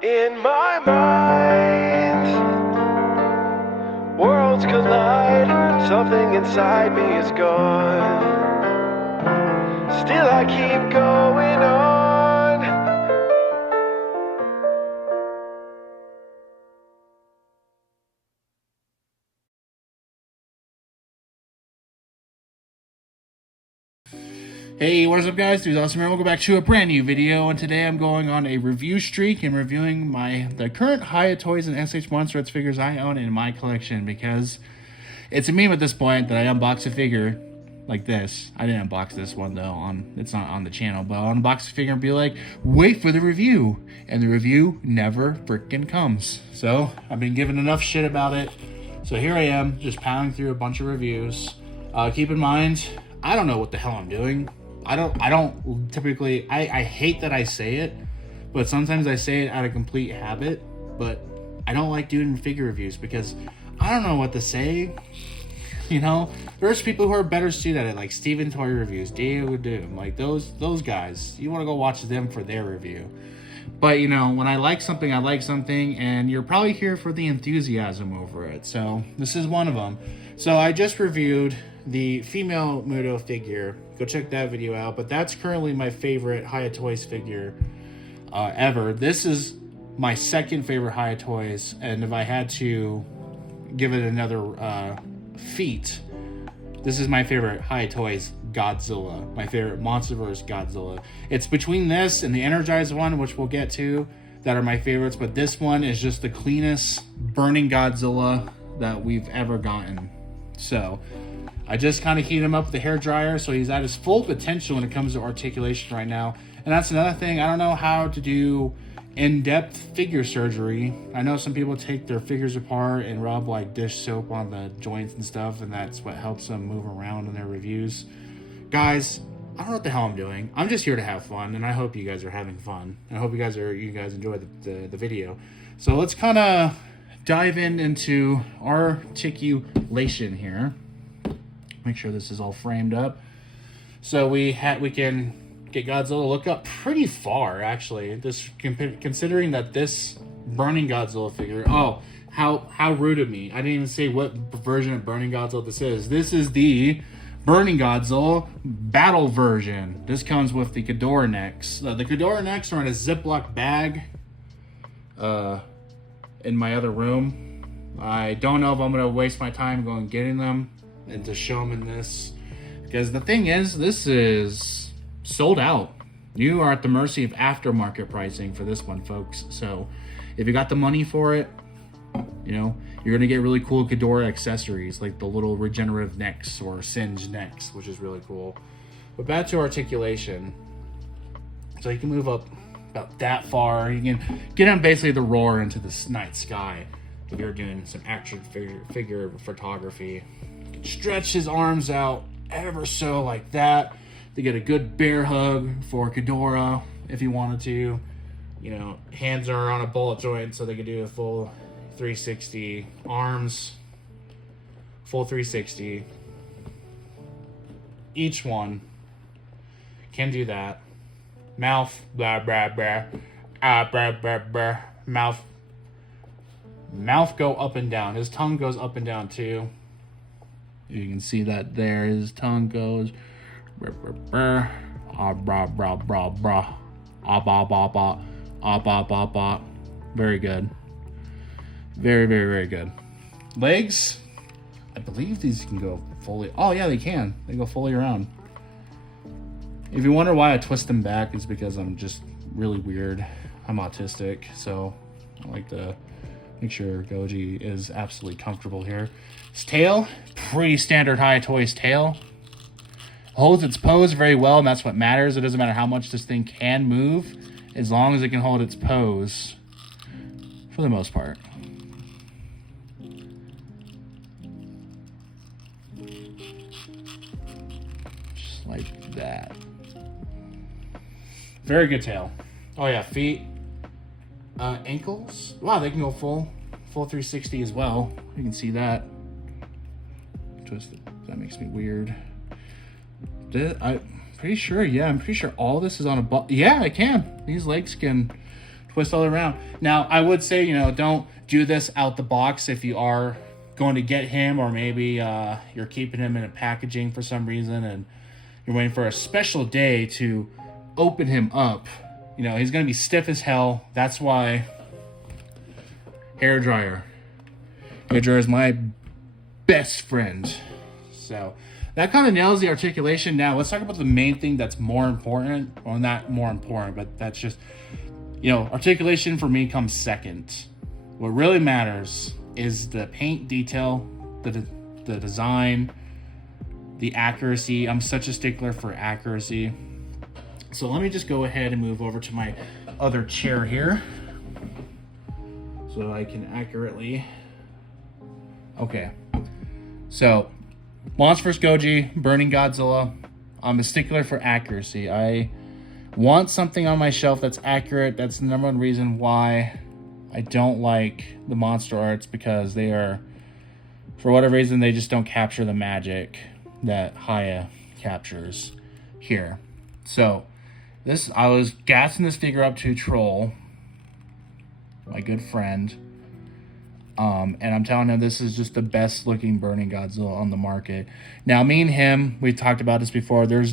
In my mind, worlds collide. Something inside me is gone. Still I keep going on. Hey, what is up guys? Dude's Awesome here. Welcome back to a brand new video, and today I'm going on a review streak and reviewing the current Hiya Toys and SH Monsters figures I own in my collection, because it's a meme at this point that I unbox a figure like this. I didn't unbox this one though, it's not on the channel, but I'll unbox a figure and be like, wait for the review, and the review never freaking comes. So I've been given enough shit about it, so here I am just pounding through a bunch of reviews. Keep in mind, I don't know what the hell I'm doing. I don't typically, I hate that I say it, but sometimes I say it out of complete habit. But I don't like doing figure reviews because I don't know what to say. You know, there's people who are better suited at it, like Steven Toy Reviews, Diego Doom, like those guys. You want to go watch them for their review. But you know, when I like something, and you're probably here for the enthusiasm over it. So this is one of them. So I just reviewed the female Muto figure. Go check that video out. But that's currently my favorite Hiya Toys figure ever. This is my second favorite Hiya Toys, and if I had to give it another feat, this is my favorite Hiya Toys Godzilla. My favorite MonsterVerse Godzilla. It's between this and the Energized one, which we'll get to, that are my favorites. But this one is just the cleanest burning Godzilla that we've ever gotten. So I just kind of heat him up with the hair dryer, so he's at his full potential when it comes to articulation right now. And that's another thing. I don't know how to do in-depth figure surgery. I know some people take their figures apart and rub like dish soap on the joints and stuff, and that's what helps them move around in their reviews. Guys, I don't know what the hell I'm doing. I'm just here to have fun, and I hope you guys are having fun. I hope you guys enjoy the video. So let's kind of dive into articulation here. Make sure this is all framed up. So we can get Godzilla look up pretty far, actually. This, considering that this burning Godzilla figure, oh, how rude of me. I didn't even say what version of burning Godzilla this is. This is the burning Godzilla battle version. This comes with the Ghidorah necks. The Ghidorah necks are in a Ziploc bag in my other room. I don't know if I'm gonna waste my time going getting them and to show them in this, because the thing is, this is sold out. You are at the mercy of aftermarket pricing for this one, folks. So if you got the money for it, you know, you're gonna get really cool Ghidorah accessories like the little regenerative necks or singed necks, which is really cool. But back to articulation. So you can move up about that far. You can get him basically the roar into the night sky if you're doing some action figure photography. Stretch his arms out ever so like that to get a good bear hug for Ghidorah if you wanted to. You know, hands are on a bullet joint so they could do a full 360. Arms, full 360. Each one can do that. Mouth, blah, blah, blah. Blah, blah, blah. Mouth go up and down. His tongue goes up and down too. You can see that there. His tongue goes very good. Very, very, very good. Legs, I believe these can go fully. Oh yeah, they can. They go fully around. If you wonder why I twist them back, it's because I'm just really weird. I'm autistic, so I like to make sure Goji is absolutely comfortable here. His tail, pretty standard Hiya Toys tail. Holds its pose very well, and that's what matters. It doesn't matter how much this thing can move, as long as it can hold its pose, for the most part. Just like that. Very good tail. Oh yeah, feet. Ankles. Wow, they can go full 360 as well. You can see that. Twist it. That makes me weird. I'm pretty sure. Yeah, I'm pretty sure all this is on a. Yeah, I can. These legs can twist all around. Now, I would say, you know, don't do this out the box if you are going to get him, or maybe you're keeping him in a packaging for some reason and you're waiting for a special day to open him up. You know, he's going to be stiff as hell. That's why hair dryer is my best friend. So that kind of nails the articulation. Now let's talk about the main thing that's more important. Well, not more important, but that's just, you know, articulation for me comes second. What really matters is the paint detail, the design, the accuracy. I'm such a stickler for accuracy. So let me just go ahead and move over to my other chair here so I can accurately. Okay. So Monster vs. Goji, Burning Godzilla. I'm a stickler for accuracy. I want something on my shelf that's accurate. That's the number one reason why I don't like the monster arts, because they are, for whatever reason, they just don't capture the magic that Hiya captures here. So this, I was gassing this figure up to Troll, my good friend. And I'm telling him this is just the best looking Burning Godzilla on the market. Now, me and him, we've talked about this before. There's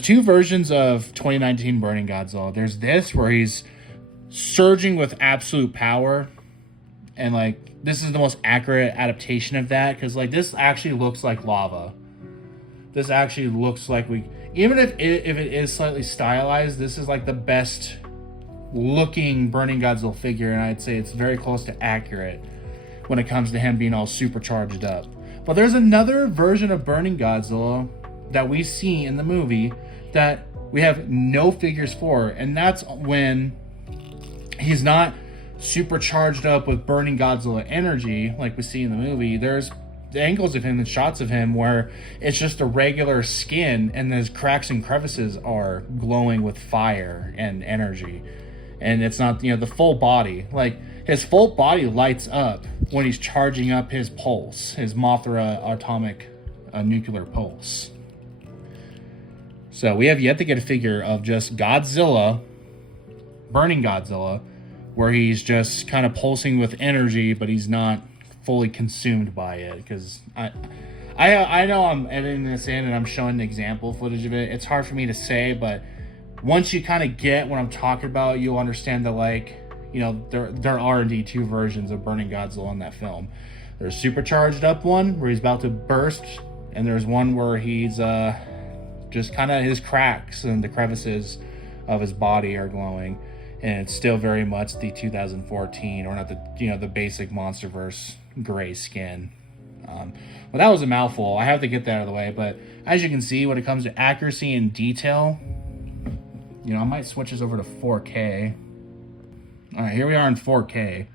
two versions of 2019 Burning Godzilla. There's this where he's surging with absolute power. And like, this is the most accurate adaptation of that. Because like, this actually looks like lava. This actually looks like even if it is slightly stylized, this is like the best looking Burning Godzilla figure. And I'd say it's very close to accurate when it comes to him being all supercharged up. But there's another version of Burning Godzilla that we see in the movie that we have no figures for, and that's when he's not supercharged up with Burning Godzilla energy like we see in the movie. There's angles of him and shots of him where it's just a regular skin and his cracks and crevices are glowing with fire and energy. And it's not, you know, the full body. Like, his full body lights up when he's charging up his pulse, his Mothra atomic nuclear pulse. So we have yet to get a figure of just Godzilla, Burning Godzilla, where he's just kind of pulsing with energy, but he's not fully consumed by it. Because I know I'm editing this in and I'm showing the example footage of it. It's hard for me to say, but once you kind of get what I'm talking about, you'll understand that, like, you know, there are indeed two versions of Burning Godzilla in that film. There's a supercharged up one where he's about to burst, and there's one where he's just kind of, his cracks and the crevices of his body are glowing, and it's still very much the 2014, or not the, you know, the basic MonsterVerse gray skin. Well, that was a mouthful. I have to get that out of the way, but as you can see, when it comes to accuracy and detail, you know, I might switch this over to 4K. All right, here we are in 4K.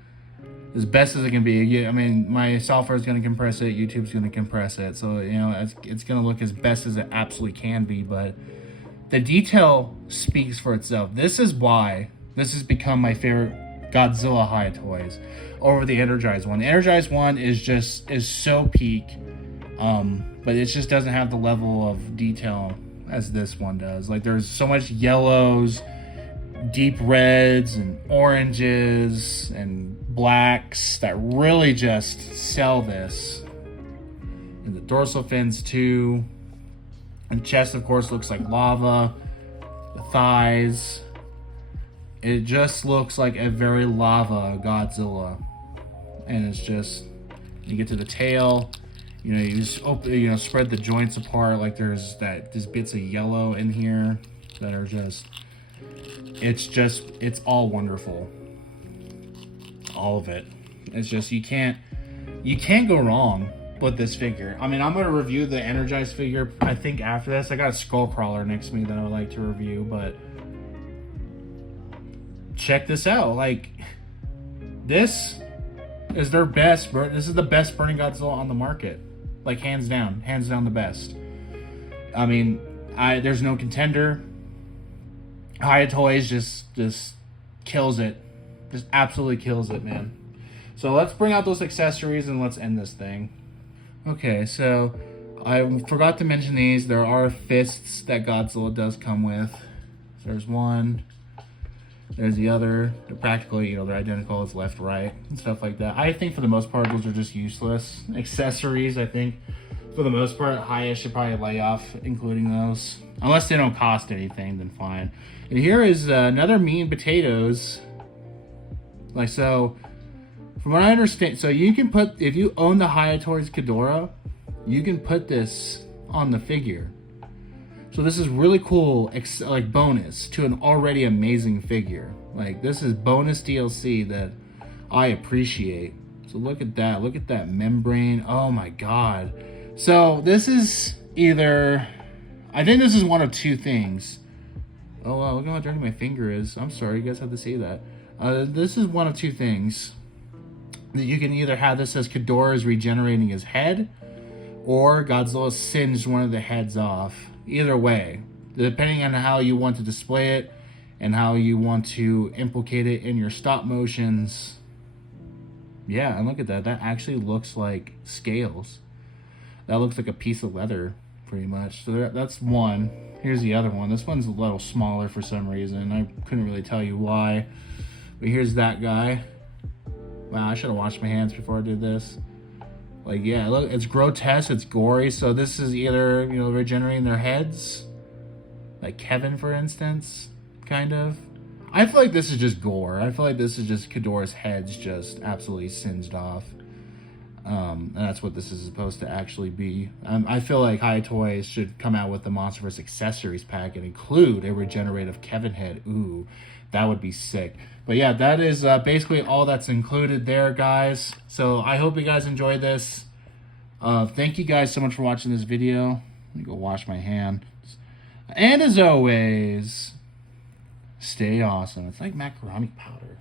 As best as it can be. I mean, my software is going to compress it. YouTube's going to compress it. So, you know, it's going to look as best as it absolutely can be. But the detail speaks for itself. This is why this has become my favorite Godzilla Hiya toys over the Energized one. The Energized one is so peak. But it just doesn't have the level of detail as this one does. Like, there's so much yellows, deep reds and oranges and blacks that really just sell this. And the dorsal fins too. And the chest, of course, looks like lava. The thighs. It just looks like a very lava Godzilla. And it's just, you get to the tail, you know, you just open, you know, spread the joints apart. Like there's bits of yellow in here that are just, it's all wonderful. All of it. It's just, you can't go wrong with this figure. I mean, I'm going to review the Energized figure, I think, after this. I got a skull crawler next to me that I would like to review, but check this out. Like, this is their best. This is the best Burning Godzilla on the market. Like, hands down the best. I mean, there's no contender. Hiya Toys just kills it. Just absolutely kills it, man. So let's bring out those accessories and let's end this thing. Okay, so I forgot to mention these. There are fists that Godzilla does come with. So there's one. There's the other. They're practically, you know, they're identical. It's left, right, and stuff like that. I think for the most part, those are just useless accessories. I think for the most part, Hiya should probably lay off including those. Unless they don't cost anything, then fine. And here is another meat and potatoes. Like, so, from what I understand, so you can put, if you own the Hiya Toys Ghidorah, you can put this on the figure. So this is really cool, like bonus to an already amazing figure. Like, this is bonus DLC that I appreciate. So look at that membrane. Oh my god. So this is either, I think this is one of two things. Oh wow, look at how dirty my finger is. I'm sorry, you guys have to see that. This is one of two things. You can either have this as Ghidorah is regenerating his head, or Godzilla singed one of the heads off. Either way, depending on how you want to display it and how you want to implicate it in your stop motions. Yeah, and look at that. That actually looks like scales. That looks like a piece of leather, pretty much. So that's one. Here's the other one. This one's a little smaller for some reason. I couldn't really tell you why. But here's that guy. Wow, I should have washed my hands before I did this. Like, yeah, look, it's grotesque, it's gory. So this is either, you know, regenerating their heads, like Kevin, for instance, kind of. I feel like this is just gore. I feel like this is just Ghidorah's head's just absolutely singed off. And that's what this is supposed to actually be. I feel like Hiya Toys should come out with the Monsterverse accessories pack and include a regenerative Kevin head. Ooh, that would be sick. But yeah, that is basically all that's included there, guys. So I hope you guys enjoyed this. Thank you guys so much for watching this video. Let me go wash my hands. And as always, stay awesome. It's like macaroni powder.